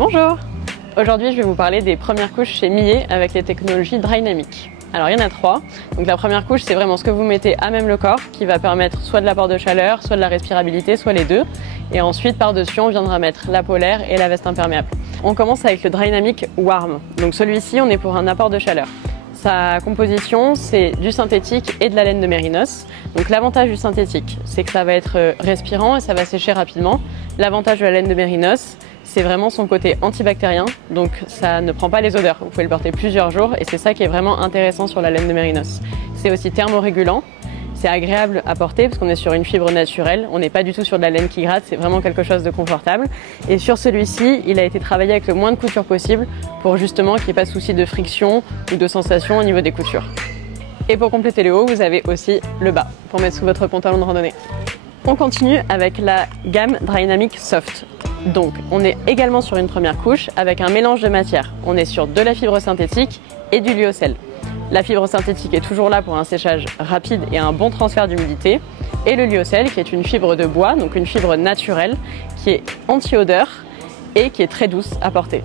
Bonjour! Aujourd'hui, je vais vous parler des premières couches chez Millet avec les technologies Dry-Namic. Alors, il y en a 3. Donc, la première couche, c'est vraiment ce que vous mettez à même le corps qui va permettre soit de l'apport de chaleur, soit de la respirabilité, soit les deux. Et ensuite, par-dessus, on viendra mettre la polaire et la veste imperméable. On commence avec le Dry-Namic Warm. Donc, celui-ci, on est pour un apport de chaleur. Sa composition, c'est du synthétique et de la laine de mérinos. Donc l'avantage du synthétique, c'est que ça va être respirant et ça va sécher rapidement. L'avantage de la laine de mérinos, c'est vraiment son côté antibactérien, donc ça ne prend pas les odeurs. Vous pouvez le porter plusieurs jours et c'est ça qui est vraiment intéressant sur la laine de mérinos. C'est aussi thermorégulant, c'est agréable à porter parce qu'on est sur une fibre naturelle, on n'est pas du tout sur de la laine qui gratte, c'est vraiment quelque chose de confortable. Et sur celui-ci, il a été travaillé avec le moins de couture possible pour justement qu'il n'y ait pas de souci de friction ou de sensation au niveau des coutures. Et pour compléter le haut, vous avez aussi le bas pour mettre sous votre pantalon de randonnée. On continue avec la gamme Dry-Namic Soft. Donc, on est également sur une première couche avec un mélange de matières. On est sur de la fibre synthétique et du lyocell. La fibre synthétique est toujours là pour un séchage rapide et un bon transfert d'humidité. Et le lyocell qui est une fibre de bois, donc une fibre naturelle qui est anti-odeur et qui est très douce à porter.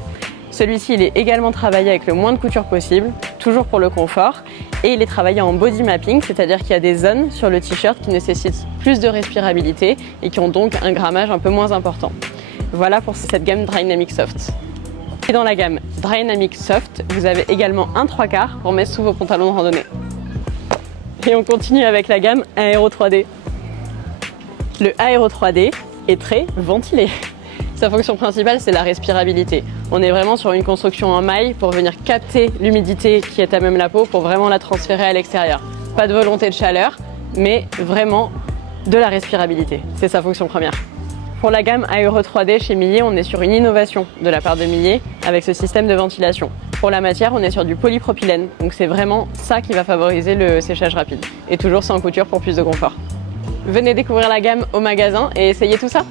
Celui-ci, il est également travaillé avec le moins de couture possible, toujours pour le confort. Et il est travaillé en body mapping, c'est-à-dire qu'il y a des zones sur le t-shirt qui nécessitent plus de respirabilité et qui ont donc un grammage un peu moins important. Voilà pour cette gamme Dry-Namic Soft. Et dans la gamme Dry-Namic Soft, vous avez également un 3/4 pour mettre sous vos pantalons de randonnée. Et on continue avec la gamme Aero 3D. Le Aero 3D est très ventilé. Sa fonction principale, c'est la respirabilité. On est vraiment sur une construction en maille pour venir capter l'humidité qui est à même la peau pour vraiment la transférer à l'extérieur. Pas de volonté de chaleur, mais vraiment de la respirabilité. C'est sa fonction première. Pour la gamme Aero 3D chez Millet, on est sur une innovation de la part de Millet avec ce système de ventilation. Pour la matière, on est sur du polypropylène, donc c'est vraiment ça qui va favoriser le séchage rapide. Et toujours sans couture pour plus de confort. Venez découvrir la gamme au magasin et essayez tout ça!